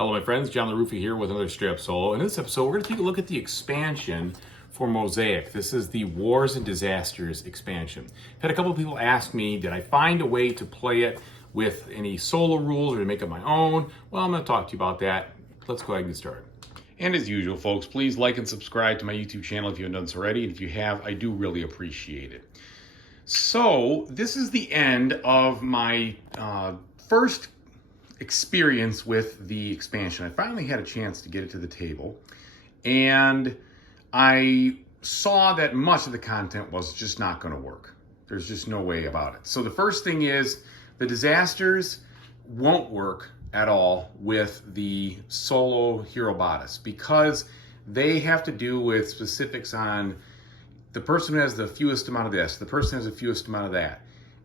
Hello my friends, John LaRuffa here with another straight up solo. In this episode, we're going to take a look at the expansion for Mosaic. This is the Wars and Disasters expansion. I've had a couple of people ask me, did I find a way to play it with any solo rules or to make up my own? Well, I'm going to talk to you about that. Let's go ahead and get started. And as usual, folks, please like and subscribe to my YouTube channel if you haven't done so already. And if you have, I do really appreciate it. So this is the end of my first experience with the expansion. I finally had a chance to get it to the table, and I saw that much of the content was just not going to work. There's just no way about it. So the first thing is the disasters won't work at all with the solo hero bodice because they have to do with specifics on the person who has the fewest amount of this, the person who has the fewest amount of that.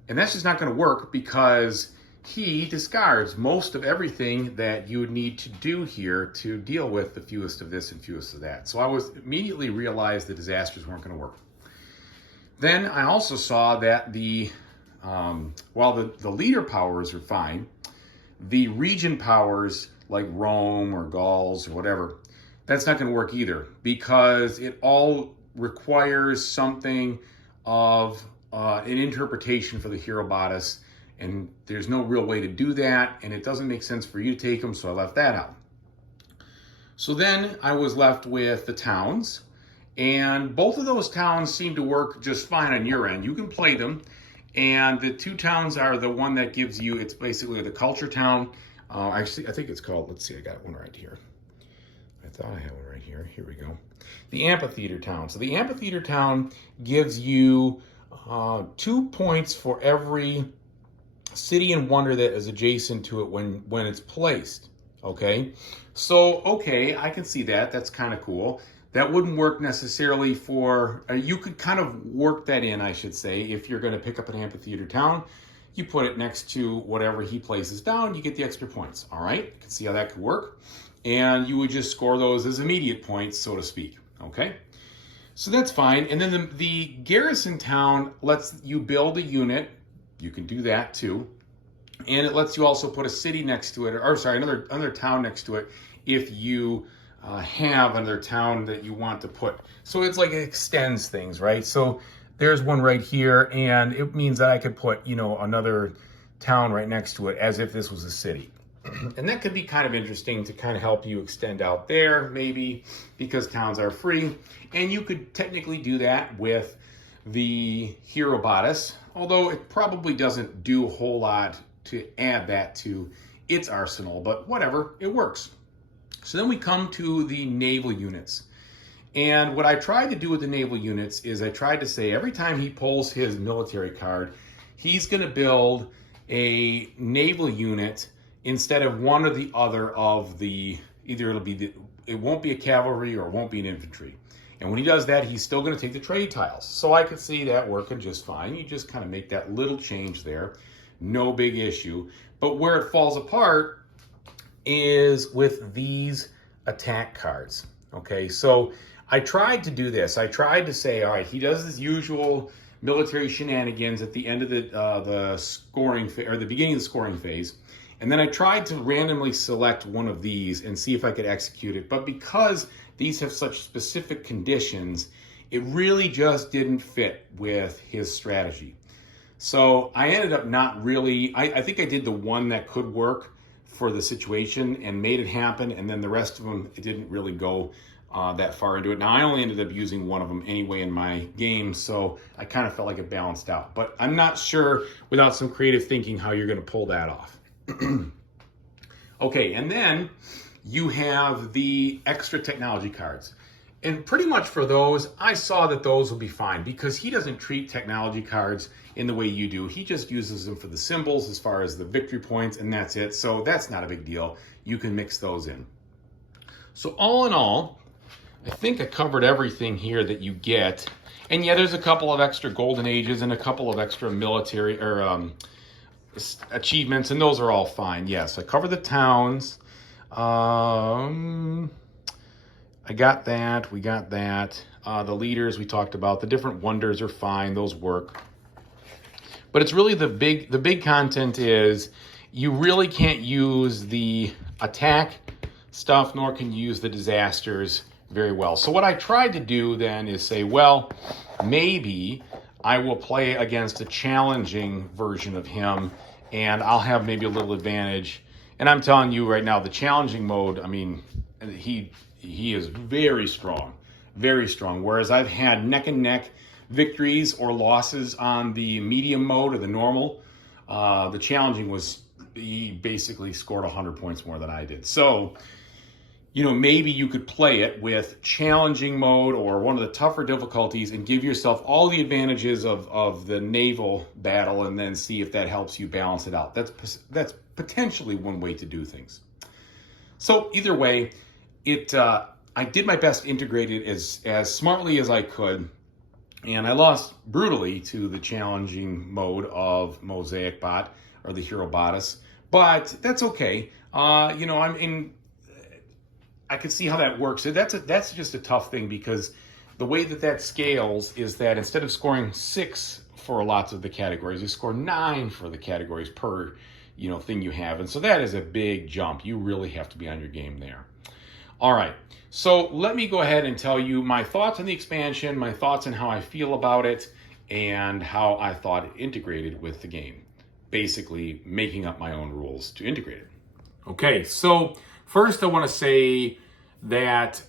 And that's just not going to work because he discards most of everything that you would need to do here to deal with the fewest of this and fewest of that. So I was immediately realized the disasters weren't going to work. Then I also saw that while the leader powers are fine, the region powers like Rome or Gauls or whatever, that's not going to work either because it all requires something of an interpretation for the hero bodice. And there's no real way to do that, and it doesn't make sense for you to take them, so I left that out. So then I was left with the towns, and both of those towns seem to work just fine on your end. You can play them, and the two towns are the one that gives you, it's basically the culture town. Actually, I think it's called, let's see, I got one right here. I thought I had one right here. Here we go. The amphitheater town. So the amphitheater town gives you 2 points for every city and wonder that is adjacent to it when it's placed. Okay, so okay, I can see that. That's kind of cool. That wouldn't work necessarily for you could kind of work that in, I should say. If you're going to pick up an amphitheater town, you put it next to whatever he places down, you get the extra points. All right, you can see how that could work, and you would just score those as immediate points, so to speak. Okay, so that's fine. And then the garrison town lets you build a unit. You can do that too. And it lets you also put a city next to it, or sorry, another town next to it if you have another town that you want to put. So it's like it extends things, right? So there's one right here, and it means that I could put, another town right next to it as if this was a city. And that could be kind of interesting to kind of help you extend out there, maybe, because towns are free. And you could technically do that with the hero bodice, although it probably doesn't do a whole lot to add that to its arsenal, but whatever, it works. So then we come to the naval units. And what I tried to do with the naval units is I tried to say every time he pulls his military card, he's going to build a naval unit instead of one or the other of it won't be a cavalry or it won't be an infantry. And when he does that, he's still going to take the trade tiles. So I could see that working just fine. You just kind of make that little change there. No big issue. But where it falls apart is with these attack cards. Okay, so I tried to do this. I tried to say, all right, he does his usual military shenanigans at the end of the scoring or the beginning of the scoring phase. And then I tried to randomly select one of these and see if I could execute it. But because these have such specific conditions, it really just didn't fit with his strategy. So I ended up not really, I think I did the one that could work for the situation and made it happen. And then the rest of them, it didn't really go that far into it. Now I only ended up using one of them anyway in my game. So I kind of felt like it balanced out. But I'm not sure without some creative thinking how you're going to pull that off. Okay, and then you have the extra technology cards. And pretty much for those, I saw that those will be fine because he doesn't treat technology cards in the way you do. He just uses them for the symbols as far as the victory points, and that's it. So that's not a big deal. You can mix those in. So all in all, I think I covered everything here that you get. And yeah, there's a couple of extra golden ages and a couple of extra military or achievements, and those are all fine. Yes, I covered the towns. I got that. We got that. The leaders we talked about. The different wonders are fine. Those work. But it's really the big content is you really can't use the attack stuff, nor can you use the disasters very well. So what I tried to do then is say, well, maybe I will play against a challenging version of him, and I'll have maybe a little advantage. And I'm telling you right now, the challenging mode, I mean, he is very strong, very strong. Whereas I've had neck and neck victories or losses on the medium mode or the normal, the challenging was, he basically scored 100 points more than I did. So, you know, maybe you could play it with challenging mode or one of the tougher difficulties and give yourself all the advantages of the naval battle, and then see if that helps you balance it out. That's potentially one way to do things. So either way, I did my best to integrate it as smartly as I could, and I lost brutally to the challenging mode of Mosaic bot, or the hero bodice, but that's okay. You know, I can see how that works. That's just a tough thing, because the way that scales is that instead of scoring 6 for lots of the categories, you score 9 for the categories per, you know, thing you have. And so that is a big jump. You really have to be on your game there. All right, so let me go ahead and tell you my thoughts on the expansion, my thoughts on how I feel about it, and how I thought it integrated with the game. Basically making up my own rules to integrate it. Okay, so first I want to say that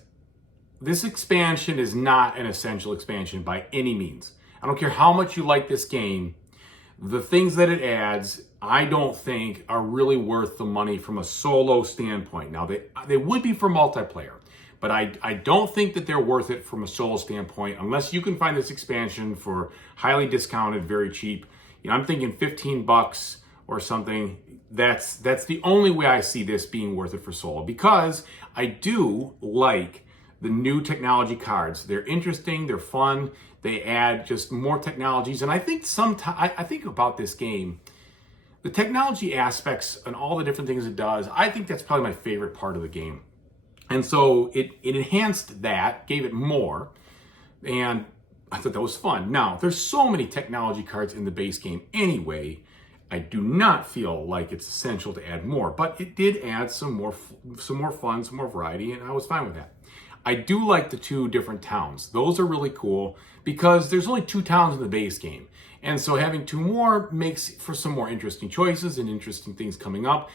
this expansion is not an essential expansion by any means. I don't care how much you like this game. The things that it adds, I don't think are really worth the money from a solo standpoint. Now, they would be for multiplayer, but I don't think that they're worth it from a solo standpoint unless you can find this expansion for highly discounted, very cheap. You know, I'm thinking $15 or something. That's the only way I see this being worth it for solo, because I do like the new technology cards. They're interesting, they're fun, they add just more technologies, and I think I think about this game, the technology aspects and all the different things it does, I think that's probably my favorite part of the game. And so it enhanced that, gave it more, and I thought that was fun. Now, there's so many technology cards in the base game anyway, I do not feel like it's essential to add more, but it did add some more fun, some more variety, and I was fine with that. I do like the 2 different towns. Those are really cool because there's only 2 towns in the base game. And so having 2 more makes for some more interesting choices and interesting things coming up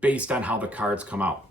based on how the cards come out.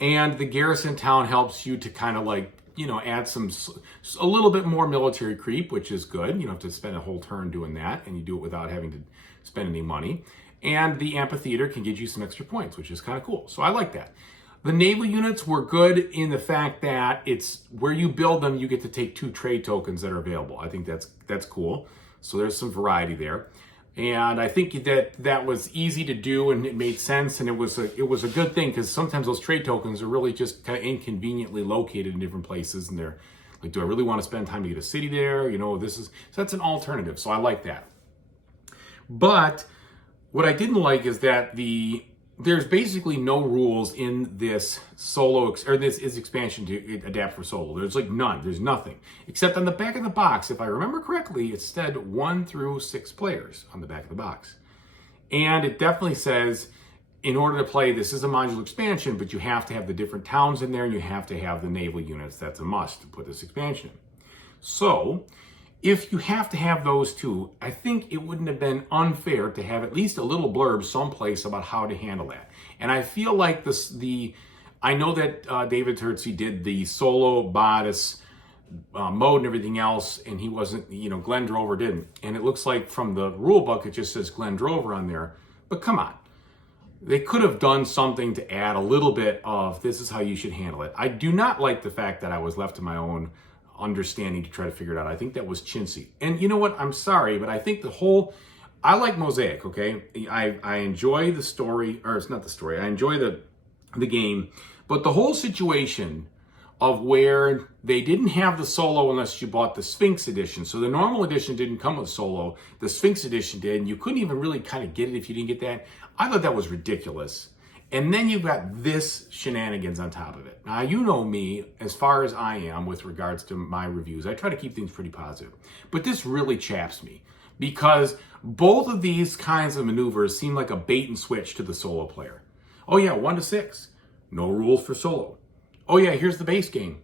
And the garrison town helps you to kind of like, you know, add a little bit more military creep, which is good. You don't have to spend a whole turn doing that, and you do it without having to spend any money. And the amphitheater can get you some extra points, which is kind of cool. So I like that. The naval units were good in the fact that it's where you build them, you get to take 2 trade tokens that are available. I think that's cool. So there's some variety there. And I think that was easy to do, and it made sense, and it was a good thing, because sometimes those trade tokens are really just kind of inconveniently located in different places, and they're like, do I really want to spend time to get a city there? You know, so that's an alternative. So I like that. But what I didn't like is that there's basically no rules in this this expansion to adapt for solo. There's like none. There's nothing. Except on the back of the box, if I remember correctly, it said 1 through 6 players on the back of the box. And it definitely says, in order to play, this is a modular expansion, but you have to have the different towns in there, and you have to have the naval units. That's a must to put this expansion in. So, if you have to have those 2, I think it wouldn't have been unfair to have at least a little blurb someplace about how to handle that. And I feel like I know that David Turtsey did the solo bodice mode and everything else, and he wasn't, you know, Glenn Drover didn't. And it looks like from the rule book, it just says Glenn Drover on there. But come on. They could have done something to add a little bit of, this is how you should handle it. I do not like the fact that I was left to my own understanding to try to figure it out. I think that was chintzy. And you know what? I'm sorry, but I think I like Mosaic, okay? I enjoy the story, or it's not the story. I enjoy the game, but the whole situation of where they didn't have the solo unless you bought the Sphinx edition. So the normal edition didn't come with solo. The Sphinx edition did, and you couldn't even really kind of get it if you didn't get that. I thought that was ridiculous. And then you've got this shenanigans on top of it. Now, you know me, as far as I am with regards to my reviews, I try to keep things pretty positive. But this really chaps me, because both of these kinds of maneuvers seem like a bait and switch to the solo player. Oh yeah, 1 to 6. No rules for solo. Oh yeah, here's the base game.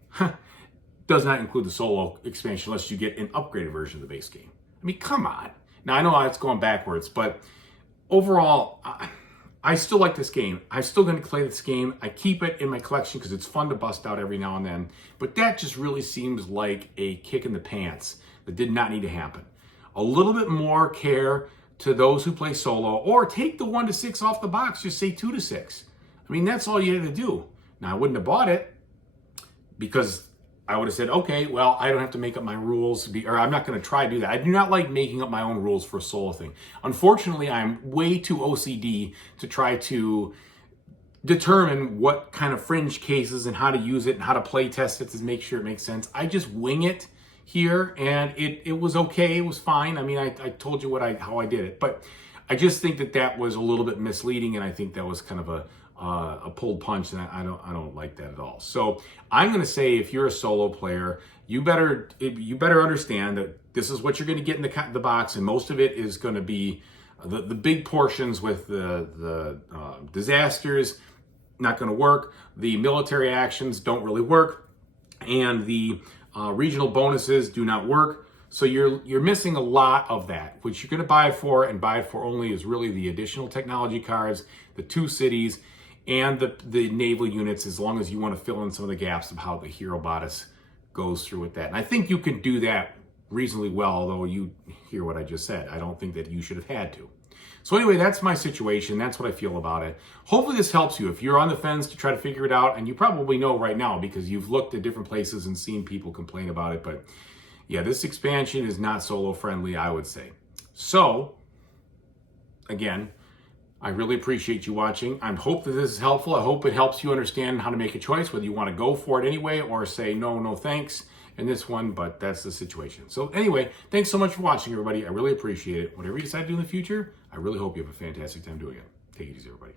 Does not include the solo expansion unless you get an upgraded version of the base game. I mean, come on. Now I know it's going backwards, but overall, I still like this game. I'm still going to play this game. I keep it in my collection because it's fun to bust out every now and then. But that just really seems like a kick in the pants that did not need to happen. A little bit more care to those who play solo, or take the 1 to 6 off the box. Just say 2 to 6. I mean, that's all you had to do. Now, I wouldn't have bought it because I would have said, okay, well, I don't have to make up my rules, or I'm not going to try to do that. I do not like making up my own rules for a solo thing. Unfortunately, I'm way too OCD to try to determine what kind of fringe cases and how to use it and how to play test it to make sure it makes sense. I just wing it here, and it was okay. It was fine. I mean, I told you how I did it, but I just think that was a little bit misleading, and I think that was kind of a pulled punch, and I don't like that at all. So I'm going to say, if you're a solo player, you better understand that this is what you're going to get in the box, and most of it is going to be the big portions with the disasters. Not going to work. The military actions don't really work, and the regional bonuses do not work. So you're missing a lot of that. What you're going to buy for, and buy for only, is really the additional technology cards, the 2 cities, and the naval units, as long as you want to fill in some of the gaps of how the Hero Bodice goes through with that. And I think you can do that reasonably well, although you hear what I just said. I don't think that you should have had to. So anyway, that's my situation. That's what I feel about it. Hopefully this helps you. If you're on the fence to try to figure it out, and you probably know right now because you've looked at different places and seen people complain about it, but yeah, this expansion is not solo friendly, I would say. So, again, I really appreciate you watching. I hope that this is helpful. I hope it helps you understand how to make a choice, whether you want to go for it anyway or say no thanks in this one, but that's the situation. So anyway, thanks so much for watching, everybody. I really appreciate it. Whatever you decide to do in the future, I really hope you have a fantastic time doing it. Take it easy, everybody.